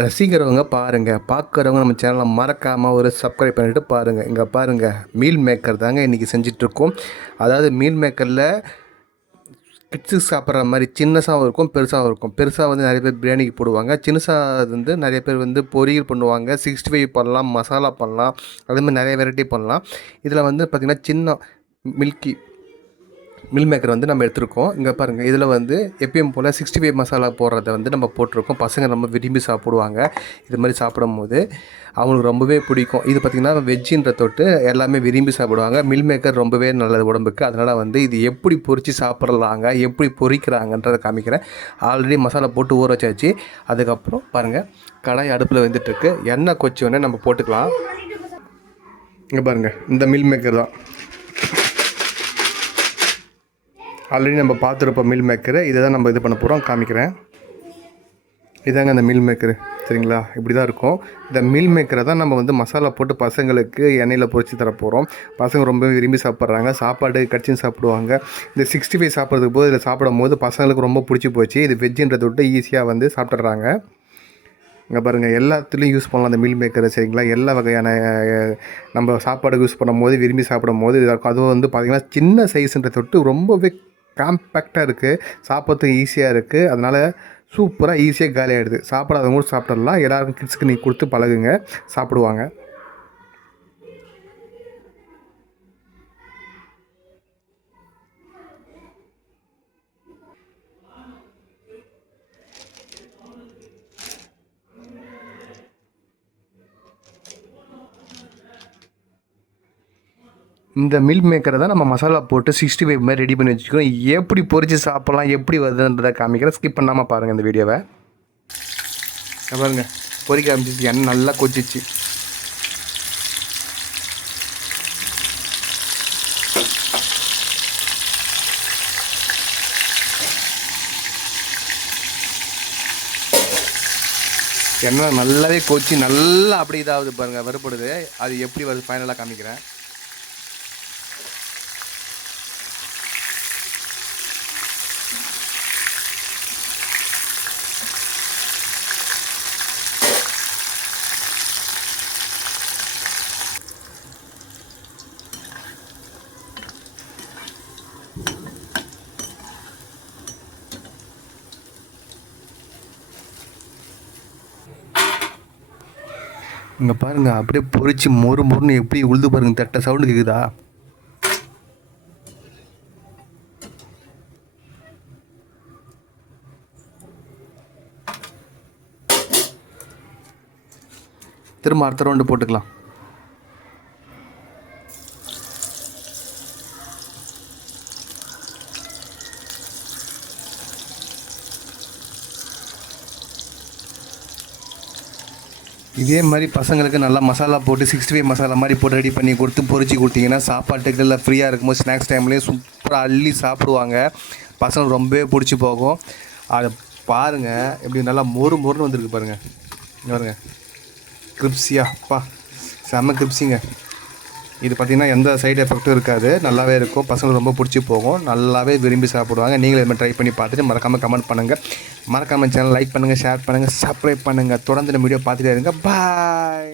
ரசிக்கிறவங்க பாருங்கள், பார்க்குறவங்க நம்ம சேனலை மறக்காமல் ஒரு சப்ஸ்கிரைப் பண்ணிவிட்டு பாருங்கள். இங்கே பாருங்கள், மீல் மேக்கர் தாங்க இன்றைக்கி செஞ்சிட்ருக்கோம். அதாவது மீல் மேக்கரில் கிட்ஸுக்கு சாப்பிட்ற மாதிரி சின்னசாகவும் இருக்கும், பெருசாகவும் இருக்கும். பெருசாக வந்து நிறைய பேர் பிரியாணிக்கு போடுவாங்க. சின்னசாக வந்து நிறைய பேர் வந்து பொரியல் பண்ணுவாங்க, 65 பண்ணலாம், மசாலா பண்ணலாம், அதேமாதிரி நிறைய வெரைட்டி பண்ணலாம். இதில் வந்து பார்த்திங்கன்னா சின்ன மில்கி மில் மேக்கர் வந்து நம்ம எடுத்துருக்கோம். இங்கே பாருங்கள், இதில் வந்து எப்பயும் போல் 65 மசாலா போடுறத வந்து நம்ம போட்டிருக்கோம். பசங்க ரொம்ப விரும்பி சாப்பிடுவாங்க. இது மாதிரி சாப்பிடும்போது அவங்களுக்கு ரொம்பவே பிடிக்கும். இது பார்த்திங்கன்னா வெஜ்ஜின்ற தொட்டு எல்லாமே விரும்பி சாப்பிடுவாங்க. மில் மேக்கர் ரொம்பவே நல்லது உடம்புக்கு. அதனால் வந்து இது எப்படி பொரித்து சாப்பிட்லாங்க, எப்படி பொரிக்கிறாங்கன்றதை காமிக்கிறேன். ஆல்ரெடி மசாலா போட்டு ஊற வச்சாச்சு. அதுக்கப்புறம் பாருங்கள், கடாய் அடுப்பில் வந்துட்டுருக்கு. எண்ணெய் கொச்சோடனே நம்ம போட்டுக்கலாம். இங்கே பாருங்கள், இந்த மில் மேக்கர் தான் ஆல்ரெடி நம்ம பார்த்துருப்போம். மில் மேக்கரு இதை தான் நம்ம இது பண்ண போகிறோம், காமிக்கிறேன். இதாங்க அந்த மில் மேக்கரு, சரிங்களா? இப்படி தான் இருக்கும். இந்த மில் மேக்கரை தான் நம்ம வந்து மசாலா போட்டு பசங்களுக்கு எண்ணெயில் பொரித்து தர போகிறோம். பசங்க ரொம்ப விரும்பி சாப்பிட்றாங்க. சாப்பாடு கடிச்சின்னு சாப்பிடுவாங்க. இந்த 65 சாப்பிட்றதுக்கு போது இதில் சாப்பிடும் போது பசங்களுக்கு ரொம்ப பிடிச்சி போச்சு. இது வெஜ்ஜுன்றதை விட்டு ஈஸியாக வந்து சாப்பிட்றாங்க. இங்கே பாருங்கள், எல்லாத்துலேயும் யூஸ் பண்ணலாம் அந்த மீல் மேக்கரை, சரிங்களா? எல்லா வகையான நம்ம சாப்பாடு யூஸ் பண்ணும்போது விரும்பி சாப்பிடும் போது இதாக இருக்கும். அதுவும் வந்து பார்த்திங்கன்னா சின்ன சைஸுன்ற தொட்டு ரொம்பவே காம்பேக்டாக இருக்குது, சாப்பிட்றதுக்கு ஈஸியாக இருக்குது. அதனால் சூப்பராக ஈஸியாக காலி ஆகிடுது. சாப்பிடாதவங்க கூட சாப்பிட்றலாம். எல்லாருக்கும் கிட்ஸுக்கு நீங்கள் கொடுத்து பழகுங்க, சாப்பிடுவாங்க. இந்த மில்க் மேக்கரை தான் நம்ம மசாலா போட்டு 65 மாதிரி ரெடி பண்ணி வச்சுக்கிறோம். எப்படி பொரித்து சாப்பிட்லாம், எப்படி வருதுன்றதை காமிக்கிறேன். ஸ்கிப் பண்ணாமல் பாருங்கள் இந்த வீடியோவை. பாருங்கள், பொரிக்க ஆரம்பிச்சிச்சு, எண்ணெய் நல்லா கொச்சிச்சு. எண்ணெய் நல்லாவே கொச்சி நல்லா அப்படி இதாகுது பாருங்கள், வறுபடுது. அது எப்படி வருது ஃபைனலாக காமிக்கிறேன். இங்கே பாருங்கள், அப்படியே பொரிச்சு மொறு மொறுன்னு எப்படி உழுது பாருங்கள். தட்டை சவுண்டு கேட்குதா? திரும்ப அடுத்த ரவுண்டு போட்டுக்கலாம். இதே மாதிரி பசங்களுக்கு நல்லா மசாலா போட்டு 65 மசாலா மாதிரி போட்டு ரெடி பண்ணி கொடுத்து பொரிச்சு கொடுத்தீங்கன்னா சாப்பாட்டுக்கு இல்லை ஃப்ரீயாக இருக்கும்போது ஸ்நாக்ஸ் டைம்லேயே சூப்பராக அள்ளி சாப்பிடுவாங்க. பசங்களுக்கு ரொம்பவே பிடிச்சி போகும். அதை பாருங்கள், எப்படி நல்லா மொறு மொறுன்னு வந்துருக்கு பாருங்கள். பாருங்கள், கிரிப்ஸியாப்பா, செம்ம கிரிப்ஸிங்க. இது பார்த்திங்கன்னா எந்த சைடு எஃபெக்ட்டும் இருக்காது, நல்லாவே இருக்கும். பசங்களுக்கு ரொம்ப பிடிச்சி போகும், நல்லாவே விரும்பி சாப்பிடுவாங்க. நீங்களே இது ட்ரை பண்ணி பார்த்துட்டு மறக்காமல் கமெண்ட் பண்ணுங்கள். மறக்காமல் சேனல் லைக் பண்ணுங்கள், ஷேர் பண்ணுங்கள், சப்ஸ்கிரைப் பண்ணுங்கள். தொடர்ந்து இந்த வீடியோ பார்த்துட்டே இருங்க. பாய்.